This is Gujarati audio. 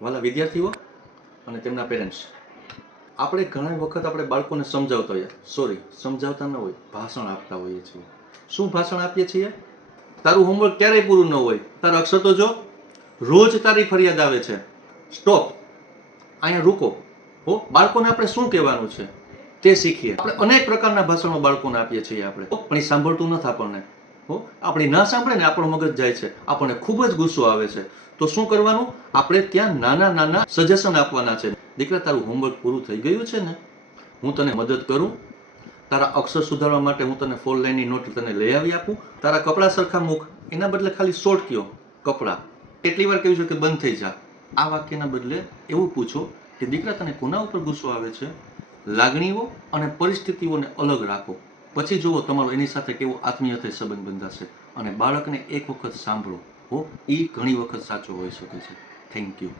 વાલા વિદ્યાર્થીઓ અને તેમના પેરેન્ટ્સ, આપણે ઘણા વખત આપણે બાળકોને સમજાવતા હોઈએ, સમજાવતા ન હોય, ભાષણ આપતા હોઈએ છીએ. શું ભાષણ આપીએ છીએ? તારું હોમવર્ક ક્યારેય પૂરું ન હોય, તારા અક્ષર તો જો, રોજ તારી ફરિયાદ આવે છે, સ્ટોપ, અહીંયા રૂકો. હો, બાળકોને આપણે શું કહેવાનું છે તે શીખીએ. આપણે અનેક પ્રકારના ભાષણો બાળકોને આપીએ છીએ આપણે, પણ એ સાંભળતું નથી આપણને. આપણી ના સાંભળે ને આપણો મગજ જાય છે, આપણને ખૂબ જ ગુસ્સો આવે છે. તો શું કરવાનું? આપણે ત્યાં નાના નાના સજેશન આપવાના છે. દીકરા, તારું હોમવર્ક પૂરું થઈ ગયું છે ને? હું તને મદદ કરું. તારા અક્ષર સુધારવા માટે હું તને 4 લાઈનની નોટ તને લઈ આવી આપું. તારા કપડાં સરખા મૂક, એના બદલે ખાલી શોર્ટ કયો કપડાં. કેટલી વાર કહ્યું છે કે બંધ થઈ જા. આ વાક્યના બદલે એવું પૂછો કે દીકરા, તને કોના ઉપર ગુસ્સો આવે છે? લાગણીઓ અને પરિસ્થિતિઓને અલગ રાખો. પછી જુઓ તમારો એની સાથે કેવો આત્મીયતા સંબંધ બંધાશે. અને બાળકને એક વખત સાંભળો, એ ઘણી વખત સાચો હોઈ શકે છે. Thank you.